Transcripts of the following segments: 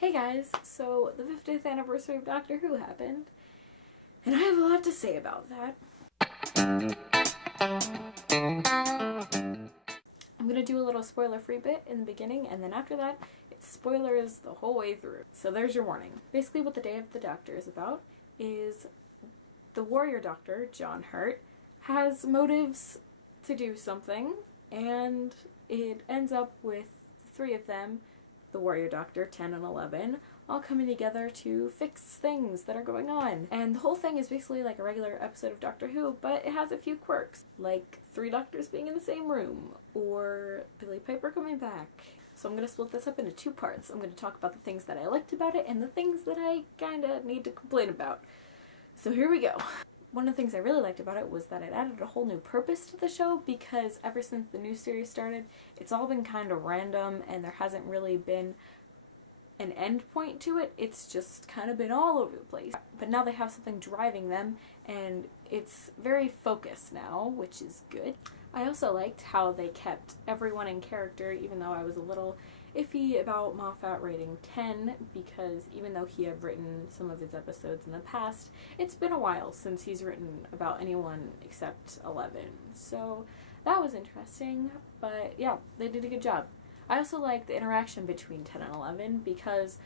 Hey guys, so the 50th anniversary of Doctor Who happened, and I have a lot to say about that. I'm gonna do a little spoiler-free bit in the beginning, and then after that, it's spoilers the whole way through. So there's your warning. Basically what the Day of the Doctor is about is the Warrior Doctor, John Hurt, has motives to do something, and it ends up with the three of them, the Warrior Doctor, 10 and 11, all coming together to fix things that are going on. And the whole thing is basically like a regular episode of Doctor Who, but it has a few quirks, like 3 doctors being in the same room, or Billie Piper coming back. So I'm going to split this up into 2 parts. I'm going to talk about the things that I liked about it and the things that I kinda need to complain about. So here we go. One of the things I really liked about it was that it added a whole new purpose to the show, because ever since the new series started, it's all been kind of random and there hasn't really been an end point to it. It's just kind of been all over the place. But now they have something driving them, and it's very focused now, which is good. I also liked how they kept everyone in character, even though I was a little iffy about Moffat rating 10, because even though he had written some of his episodes in the past, it's been a while since he's written about anyone except 11. So that was interesting, but yeah, they did a good job. I also liked the interaction between 10 and 11, because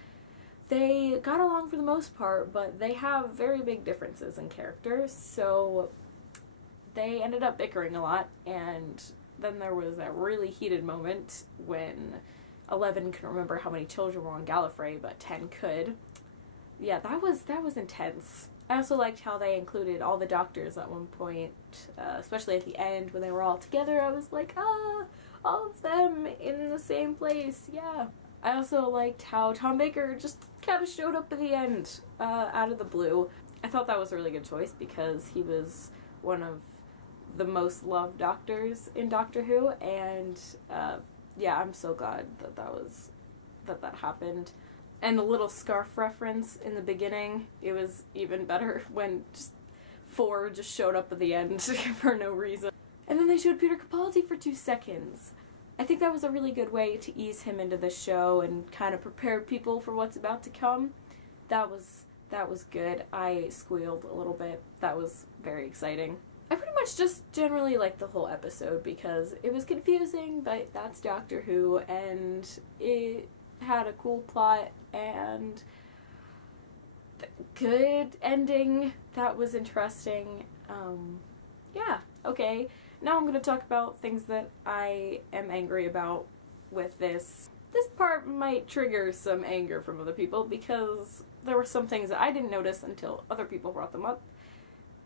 they got along for the most part, but they have very big differences in character, so they ended up bickering a lot, and then there was that really heated moment when 11 couldn't remember how many children were on Gallifrey, but 10 could. Yeah, that was intense. I also liked how they included all the doctors at one point, especially at the end when they were all together. I was like, all of them in the same place, yeah. I also liked how Tom Baker just kind of showed up at the end, out of the blue. I thought that was a really good choice, because he was one of the most loved doctors in Doctor Who, and yeah, I'm so glad that happened. And the little scarf reference in the beginning, it was even better when just 4 just showed up at the end for no reason. And then they showed Peter Capaldi for 2 seconds. I think that was a really good way to ease him into the show and kind of prepare people for what's about to come. That was good. I squealed a little bit. That was very exciting. I pretty much just generally liked the whole episode because it was confusing, but that's Doctor Who, and it had a cool plot and good ending. That was interesting. Yeah, okay. Now I'm going to talk about things that I am angry about with this. This part might trigger some anger from other people, because there were some things that I didn't notice until other people brought them up,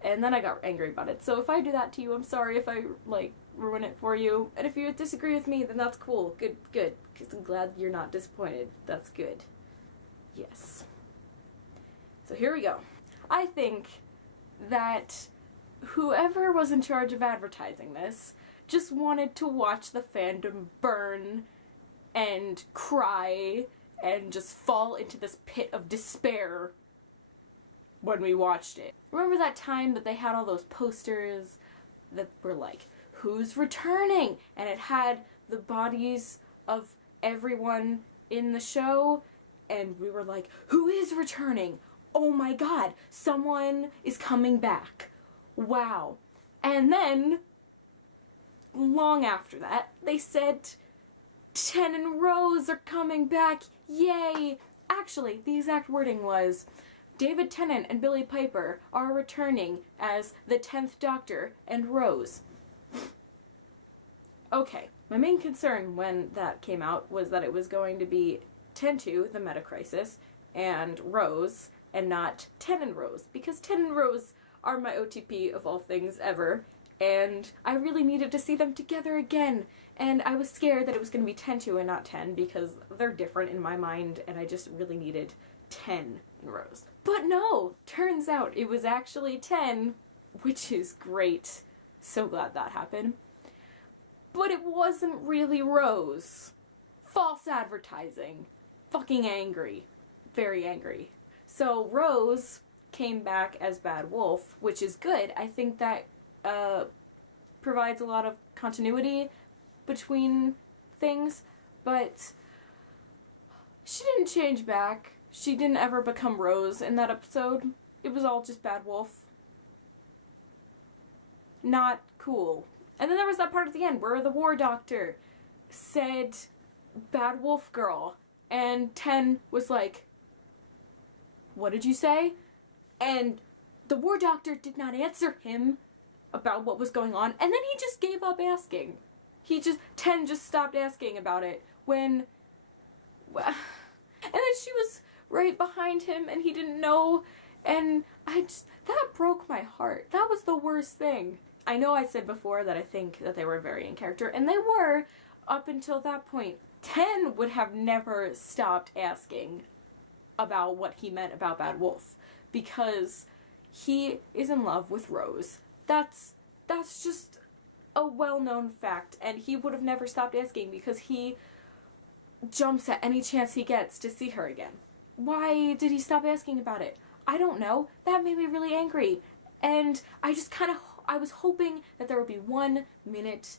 and then I got angry about it. So if I do that to you, I'm sorry if I, ruin it for you. And if you disagree with me, then that's cool. Good, because I'm glad you're not disappointed. That's good. Yes. So here we go. I think that whoever was in charge of advertising this just wanted to watch the fandom burn and cry and just fall into this pit of despair when we watched it. Remember that time that they had all those posters that were like, who's returning? And it had the bodies of everyone in the show, and we were like, who is returning? Oh my god, someone is coming back. Wow. And then, long after that, they said 10 and Rose are coming back. Yay! Actually, the exact wording was, David Tennant and Billie Piper are returning as the 10th Doctor and Rose. Okay, my main concern when that came out was that it was going to be 10-2, the Meta Crisis, and Rose, and not 10 and Rose, because 10 and Rose are my OTP of all things ever, and I really needed to see them together again, and I was scared that it was going to be 10-2 and not 10, because they're different in my mind, and I just really needed 10 in Rose. But no! Turns out it was actually 10, which is great. So glad that happened. But it wasn't really Rose. False advertising. Fucking angry. Very angry. So Rose came back as Bad Wolf, which is good. I think that provides a lot of continuity between things, but She didn't change back. She didn't ever become Rose in that episode. It was all just Bad Wolf. Not cool. And then there was that part at the end where the war doctor said Bad Wolf Girl, and Ten was like, what did you say? And the war doctor did not answer him about what was going on, and then he just gave up asking. Ten just stopped asking about it when, and then she was right behind him and he didn't know, and that broke my heart. That was the worst thing. I know I said before that I think that they were very in character, and they were up until that point. Ten would have never stopped asking about what he meant about Bad Wolf, because he is in love with Rose. That's just a well-known fact, and he would have never stopped asking because he jumps at any chance he gets to see her again. Why did he stop asking about it? I don't know. That made me really angry. And I was hoping that there would be 1 minute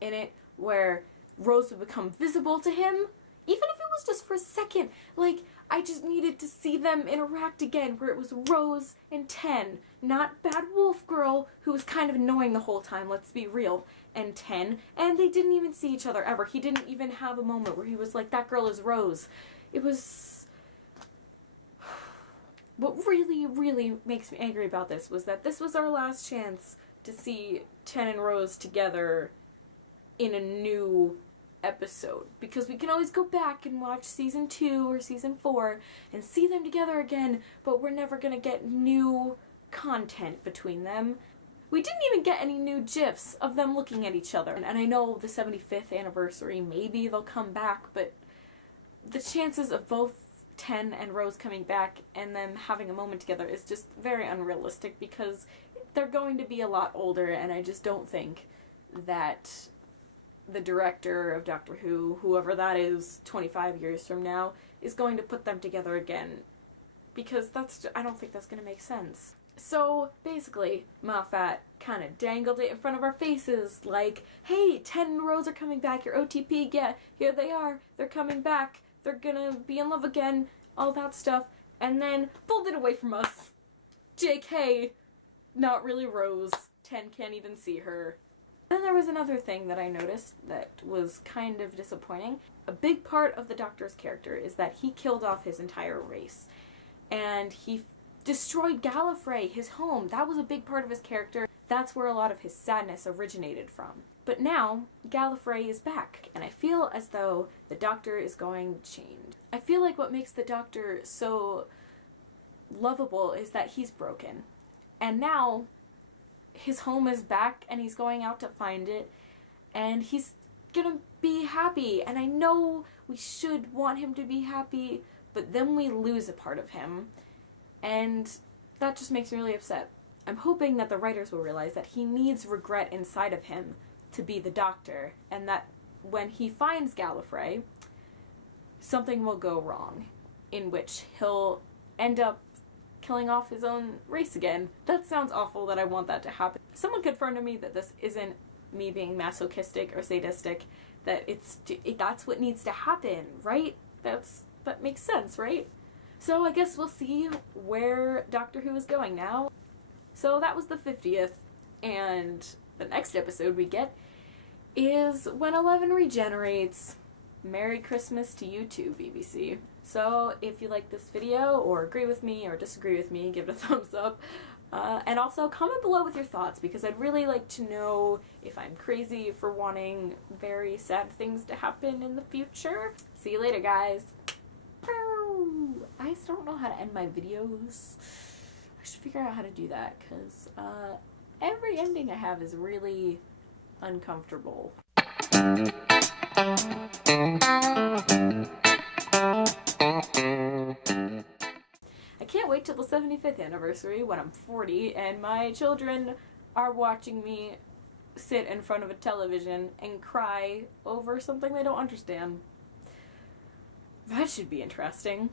in it where Rose would become visible to him, even if it was just for a second. Like, I just needed to see them interact again, where it was Rose and Ten, not Bad Wolf Girl, who was kind of annoying the whole time, let's be real, and Ten, and they didn't even see each other ever. He didn't even have a moment where he was like, that girl is Rose. It was... What really, really makes me angry about this was that this was our last chance to see Ten and Rose together in a new episode, because we can always go back and watch season 2 or season 4 and see them together again, but we're never gonna get new content between them. We didn't even get any new GIFs of them looking at each other, and I know the 75th anniversary, maybe they'll come back, but the chances of both Ten and Rose coming back and them having a moment together is just very unrealistic, because they're going to be a lot older, and I just don't think that the director of Doctor Who, whoever that is 25 years from now, is going to put them together again, because I don't think that's going to make sense. So basically, Moffat kind of dangled it in front of our faces, like, hey, Ten and Rose are coming back, your OTP, yeah, here they are, they're coming back, they're gonna be in love again, all that stuff, and then pulled it away from us. JK, not really Rose. Ten can't even see her. Then there was another thing that I noticed that was kind of disappointing. A big part of the Doctor's character is that he killed off his entire race. And he destroyed Gallifrey, his home. That was a big part of his character. That's where a lot of his sadness originated from. But now, Gallifrey is back, and I feel as though the Doctor is going to change. I feel like what makes the Doctor so lovable is that he's broken. And now, his home is back, and he's going out to find it, and he's gonna be happy. And I know we should want him to be happy, but then we lose a part of him, and that just makes me really upset. I'm hoping that the writers will realize that he needs regret inside of him to be the Doctor, and that when he finds Gallifrey, something will go wrong, in which he'll end up killing off his own race again. That sounds awful that I want that to happen. Someone confirmed to me that this isn't me being masochistic or sadistic, that that's what needs to happen, right? That makes sense, right? So I guess we'll see where Doctor Who is going now. So that was the 50th, and the next episode we get is when Eleven regenerates. Merry Christmas to you too, BBC. So if you like this video, or agree with me, or disagree with me, give it a thumbs up. And also comment below with your thoughts, because I'd really like to know if I'm crazy for wanting very sad things to happen in the future. See you later, guys. I just don't know how to end my videos. I should figure out how to do that, because every ending I have is really uncomfortable. I can't wait till the 75th anniversary when I'm 40 and my children are watching me sit in front of a television and cry over something they don't understand. That should be interesting.